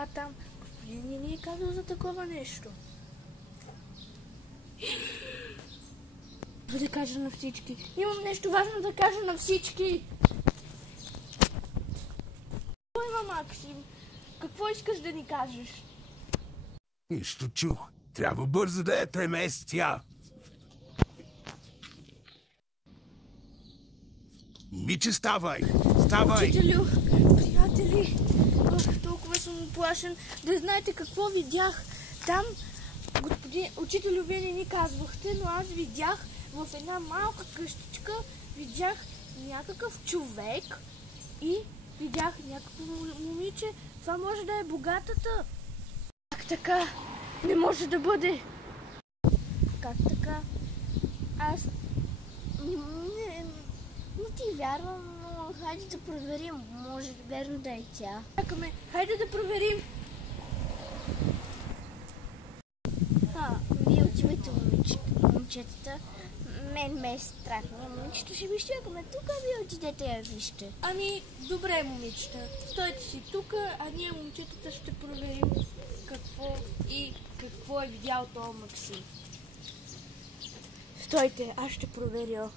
това там. Господин не ни е казал за такова нещо. Да кажа на всички. Имам нещо важно да кажа на всички. Какво има, Максим? Какво искаш да ни кажеш? Нищо чу. Трябва бързо да я преместя. Миче, ставай! Ставай! Учителю, приятели, толкова съм оплашен. Да знаете какво видях. Там, учителю, вие не ни казвахте, но аз видях в една малка къщичка, видях някакъв човек и видях някакво момиче. Това може да е богатата. Как така? Не може да бъде. Как така? Аз не ти вярвам, но хайде да проверим. Може верно да е тя. Чакаме, хайде да проверим. Вие отивайте, момчетата. Мен ме е страх. Момичето ще ви чакаме тук, а вие отидете я вижте. Ами, добре, момичета. Стойте си тук, а ние, момчетата, ще проверим какво е видял този Максим. Стойте, аз ще проверя.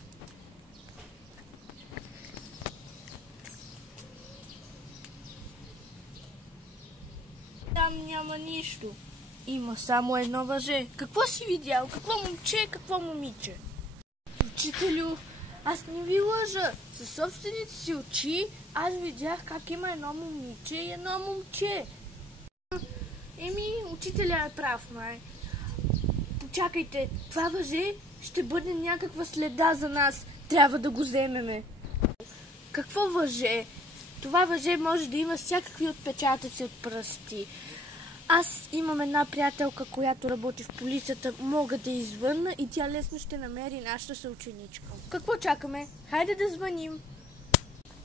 Там няма нищо. Има само едно въже. Какво си видял? Какво момче, какво момиче? Учителю, аз не ви лъжа. Със собствените си очи аз видях как има едно момиче и едно момче. Учителя е прав, май. Почакайте, това въже ще бъде някаква следа за нас. Трябва да го вземеме. Какво въже? Това въже може да има всякакви отпечатъци от пръсти. Аз имам една приятелка, която работи в полицията, мога да извънна и тя лесно ще намери нашата съученичка. Какво чакаме? Хайде да звъним.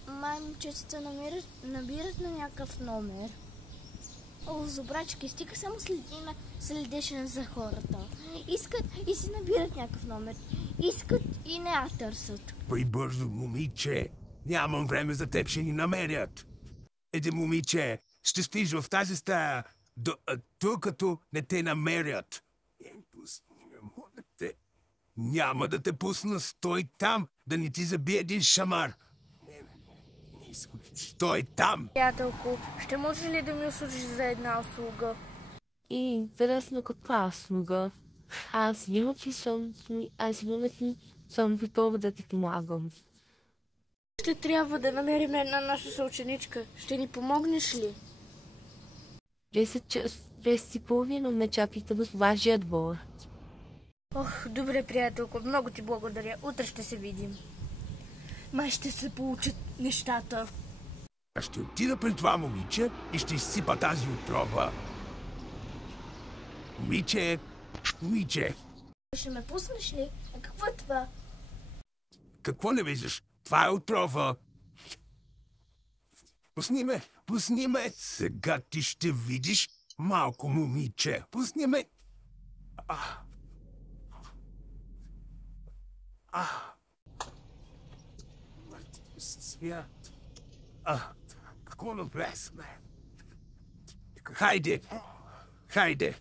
Май момчетата набират на някакъв номер. Зобрачки, стига само следеше за хората. Искат и си набират някакъв номер. Искат и не я търсят. Бързо, момиче. Нямам време за теб, ще ни намерят. Еде, момиче, ще спиш в тази стая, докато не те намерят. Няма да те пусна, стой там, да не ти забие един шамар. Стой там! Приятелко, ще може ли да ми услужиш за една услуга? Интересно, каква услуга? Аз винаги съм готова да ти помагам. Ще трябва да намерим една наша съученичка. Ще ни помогнеш ли? 10:30 ме чакайте в вашия двор. Добре, приятелко, много ти благодаря. Утре ще се видим. Май ще се получат нещата. Аз ще отида при това момиче и ще изсипа тази отрова. Момиче! Ще ме пуснеш ли? А какво е това? Какво не виждаш? Това е отрова. Пусни ме. Сега ти ще видиш малко момиче. Пусни ме. Свят. Какво навлезме? Хайде.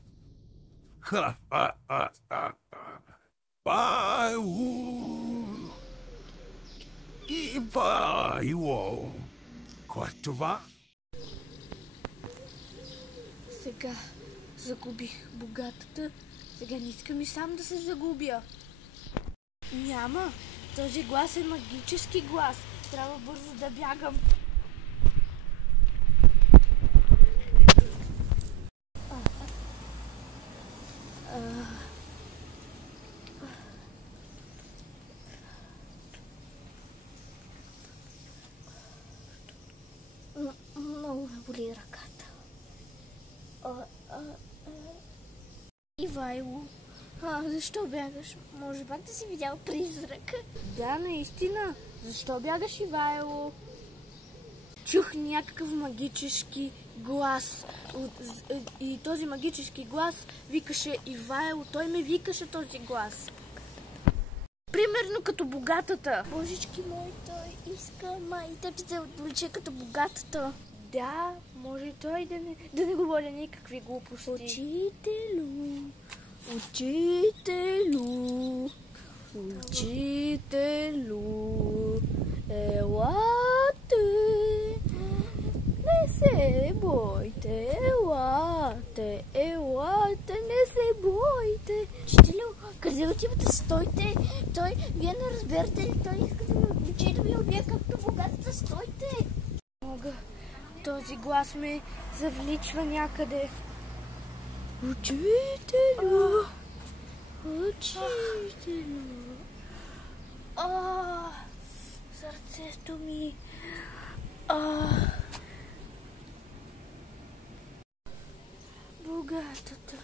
Байло. Кой е това? Сега загубих богатата. Сега не искам и сам да се загубя. Няма. Този глас е магически глас. Трябва бързо да бягам. Много ме боли ръката. Ивайло, защо бягаш? Може пак да си видял призрак? Да, наистина. Защо бягаш, Ивайло? Чух някакъв магически глас. И този магически глас викаше Ивайло. Той ме викаше този глас. Примерно като богатата. Божички мой, той иска и теб да отвлече като богатата. Да, може той да не говори никакви глупости. Учителю, учителю, учителю, елате, не се бойте, елате, не се бойте. Учителю, къде отивате? Стойте! Вие не разберете ли? Той иска да ме обличи, да ми убие както богатата. Стойте! Този глас ме завличва някъде. Учителю! Учителю! Сърцето ми... Богатата...